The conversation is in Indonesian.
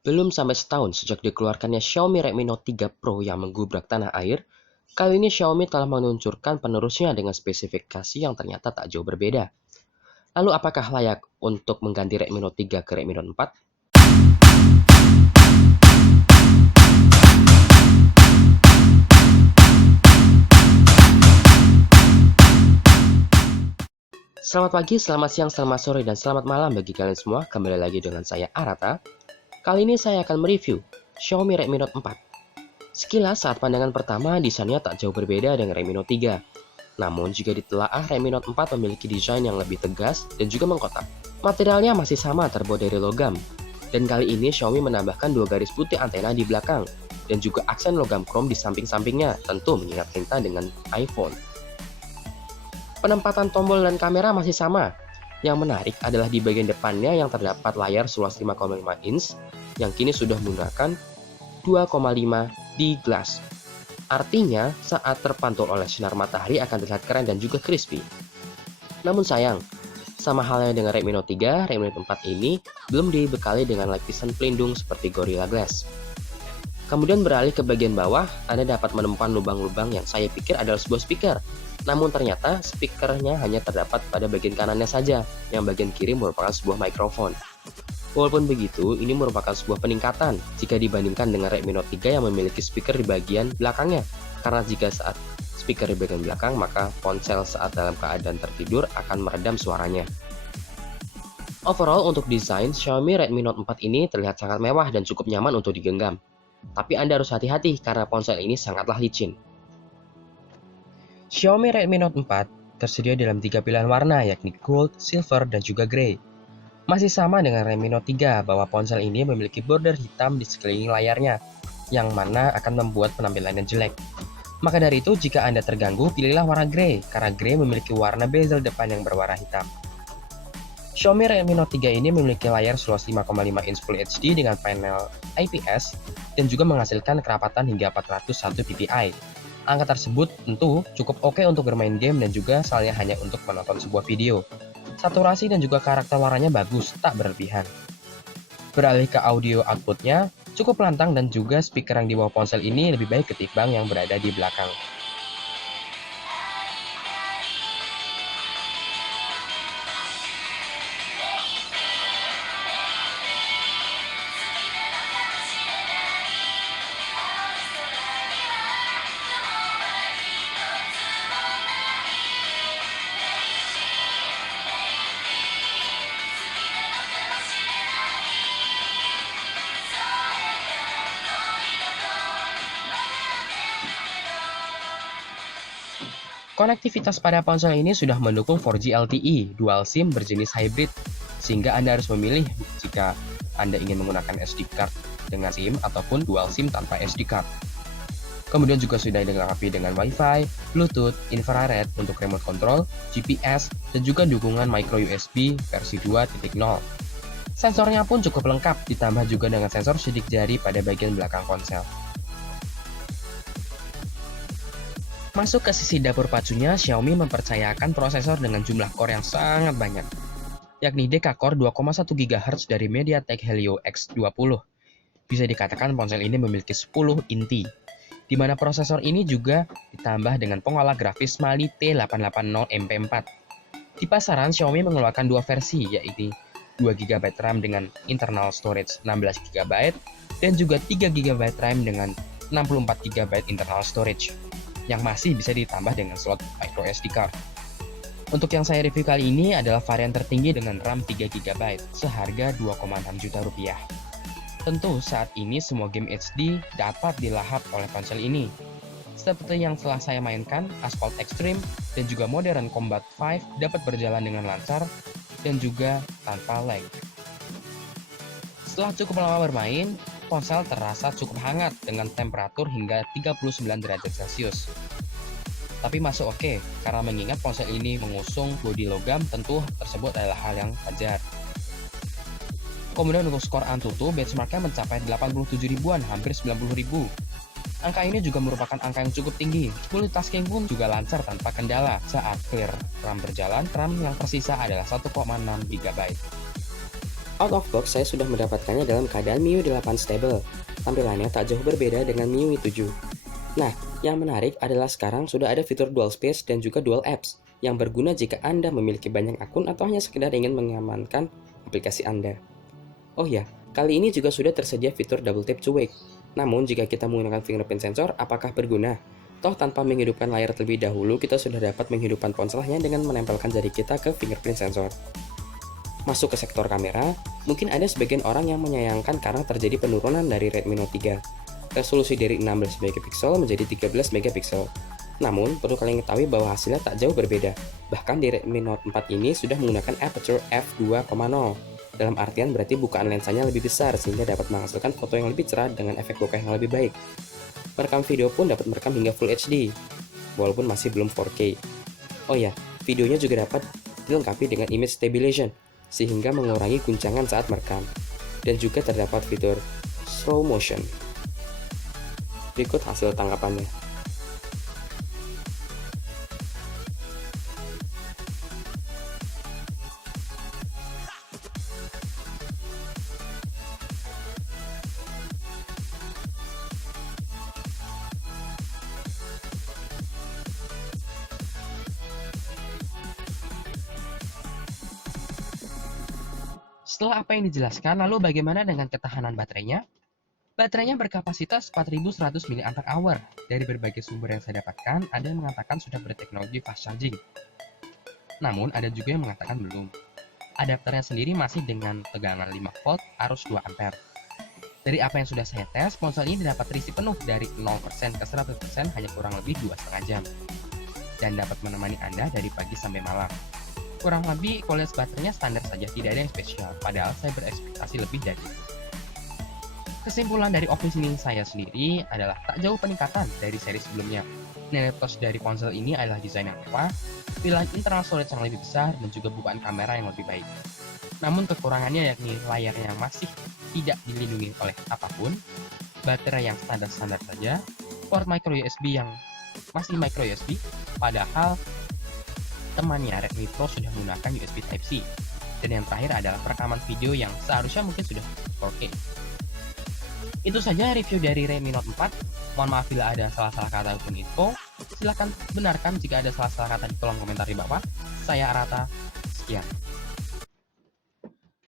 Belum sampai setahun sejak dikeluarkannya Xiaomi Redmi Note 3 Pro yang menggubrak tanah air, kali ini Xiaomi telah meluncurkan penerusnya dengan spesifikasi yang ternyata tak jauh berbeda. Lalu apakah layak untuk mengganti Redmi Note 3 ke Redmi Note 4? Selamat pagi, selamat siang, selamat sore, dan selamat malam bagi kalian semua. Kembali lagi dengan saya Arata. Kali ini saya akan mereview Xiaomi Redmi Note 4. Sekilas saat pandangan pertama, desainnya tak jauh berbeda dengan Redmi Note 3. Namun jika ditelaah, Redmi Note 4 memiliki desain yang lebih tegas dan juga mengkotak. Materialnya masih sama terbuat dari logam. Dan kali ini Xiaomi menambahkan dua garis putih antena di belakang dan juga aksen logam chrome di samping-sampingnya, tentu mengingat tinta dengan iPhone. Penempatan tombol dan kamera masih sama. Yang menarik adalah di bagian depannya yang terdapat layar seluas 5,5 inch yang kini sudah menggunakan 2,5 D glass. Artinya, saat terpantul oleh sinar matahari akan terlihat keren dan juga crispy. Namun sayang, sama halnya dengan Redmi Note 3, Redmi Note 4 ini belum dibekali dengan lapisan pelindung seperti Gorilla Glass. Kemudian beralih ke bagian bawah, Anda dapat menemukan lubang-lubang yang saya pikir adalah sebuah speaker. Namun ternyata speakernya hanya terdapat pada bagian kanannya saja, yang bagian kiri merupakan sebuah mikrofon. Walaupun begitu, ini merupakan sebuah peningkatan jika dibandingkan dengan Redmi Note 3 yang memiliki speaker di bagian belakangnya. Karena jika saat speaker di bagian belakang, maka ponsel saat dalam keadaan tertidur akan meredam suaranya. Overall, untuk desain, Xiaomi Redmi Note 4 ini terlihat sangat mewah dan cukup nyaman untuk digenggam. Tapi Anda harus hati-hati karena ponsel ini sangatlah licin. Xiaomi Redmi Note 4 tersedia dalam 3 pilihan warna yakni Gold, Silver, dan juga Grey. Masih sama dengan Redmi Note 3 bahwa ponsel ini memiliki border hitam di sekeliling layarnya, yang mana akan membuat penampilannya jelek. Maka dari itu, jika Anda terganggu, pilihlah warna Grey, karena Grey memiliki warna bezel depan yang berwarna hitam. Xiaomi Redmi Note 3 ini memiliki layar seluas 5,5 inch Full HD dengan panel IPS dan juga menghasilkan kerapatan hingga 401 ppi. Angka tersebut tentu cukup oke untuk bermain game dan juga misalnya hanya untuk menonton sebuah video. Saturasi dan juga karakter warnanya bagus, tak berlebihan. Beralih ke audio outputnya, cukup lantang dan juga speaker yang di bawah ponsel ini lebih baik ketimbang yang berada di belakang. Konektivitas pada ponsel ini sudah mendukung 4G LTE, dual SIM berjenis hybrid, sehingga Anda harus memilih jika Anda ingin menggunakan SD card dengan SIM ataupun dual SIM tanpa SD card. Kemudian juga sudah dilengkapi dengan Wi-Fi, Bluetooth, infrared untuk remote control, GPS, dan juga dukungan micro USB versi 2.0. Sensornya pun cukup lengkap, ditambah juga dengan sensor sidik jari pada bagian belakang ponsel. Masuk ke sisi dapur pacunya, Xiaomi mempercayakan prosesor dengan jumlah core yang sangat banyak, yakni Deca-Core 2,1 GHz dari MediaTek Helio X20. Bisa dikatakan ponsel ini memiliki 10 inti, di mana prosesor ini juga ditambah dengan pengolah grafis Mali T880 MP4. Di pasaran, Xiaomi mengeluarkan dua versi, yaitu 2 GB RAM dengan internal storage 16 GB dan juga 3 GB RAM dengan 64 GB internal storage yang masih bisa ditambah dengan slot micro SD card. Untuk yang saya review kali ini adalah varian tertinggi dengan RAM 3 GB seharga 2,6 juta rupiah. Tentu saat ini semua game HD dapat dilahap oleh ponsel ini. Seperti yang telah saya mainkan, Asphalt Extreme dan juga Modern Combat 5 dapat berjalan dengan lancar dan juga tanpa lag. Setelah cukup lama bermain, ponsel terasa cukup hangat dengan temperatur hingga 39 derajat Celcius. Tapi masuk oke, karena mengingat ponsel ini mengusung bodi logam, tentu tersebut adalah hal yang wajar. Kemudian untuk skor Antutu, benchmarknya mencapai 87 ribuan, hampir 90 ribu. Angka ini juga merupakan angka yang cukup tinggi. Multitasking pun juga lancar tanpa kendala. Saat clear RAM berjalan, RAM yang tersisa adalah 1,6 GB. Out of box saya sudah mendapatkannya dalam keadaan MIUI 8 stable. Tampilannya tak jauh berbeda dengan MIUI 7. Nah, yang menarik adalah sekarang sudah ada fitur dual space dan juga dual apps yang berguna jika Anda memiliki banyak akun atau hanya sekedar ingin mengamankan aplikasi Anda. Oh ya, kali ini juga sudah tersedia fitur double tap to wake. Namun jika kita menggunakan fingerprint sensor, apakah berguna? Toh tanpa menghidupkan layar terlebih dahulu, kita sudah dapat menghidupkan ponselnya dengan menempelkan jari kita ke fingerprint sensor. Masuk ke sektor kamera, mungkin ada sebagian orang yang menyayangkan karena terjadi penurunan dari Redmi Note 3. Resolusi dari 16 megapiksel menjadi 13 megapiksel. Namun, perlu kalian ketahui bahwa hasilnya tak jauh berbeda. Bahkan di Redmi Note 4 ini sudah menggunakan aperture f2.0. Dalam artian berarti bukaan lensanya lebih besar sehingga dapat menghasilkan foto yang lebih cerah dengan efek bokeh yang lebih baik. Merekam video pun dapat merekam hingga Full HD, walaupun masih belum 4K. Oh ya, videonya juga dapat dilengkapi dengan image stabilization, sehingga mengurangi guncangan saat merekam. Dan juga terdapat fitur slow motion. Berikut hasil tangkapannya. Setelah apa yang dijelaskan, lalu bagaimana dengan ketahanan baterainya? Baterainya berkapasitas 4100 mAh. Dari berbagai sumber yang saya dapatkan, ada yang mengatakan sudah berteknologi fast charging. Namun, ada juga yang mengatakan belum. Adapternya sendiri masih dengan tegangan 5 volt arus 2 ampere. Dari apa yang sudah saya tes, ponsel ini dapat terisi penuh dari 0% ke 100% hanya kurang lebih 2,5 jam. Dan dapat menemani Anda dari pagi sampai malam. Kurang lebih kualitas baterainya standar saja, tidak ada yang spesial, padahal saya berekspektasi lebih dari itu. Kesimpulan dari opini saya sendiri adalah tak jauh peningkatan dari seri sebelumnya. Nilai plus dari ponsel ini adalah desain yang mewah, pilihan internal storage yang lebih besar, dan juga bukaan kamera yang lebih baik. Namun kekurangannya yakni layar yang masih tidak dilindungi oleh apapun, baterai yang standar-standar saja, port micro USB yang masih micro USB, padahal temannya Redmi Pro sudah menggunakan USB Type-C. Dan yang terakhir adalah perekaman video yang seharusnya mungkin sudah 4K. Itu saja review dari Redmi Note 4. Mohon maaf bila ada salah-salah kata ataupun info. Silahkan benarkan jika ada salah-salah kata di kolom komentar di bawah. Saya Arata, sekian.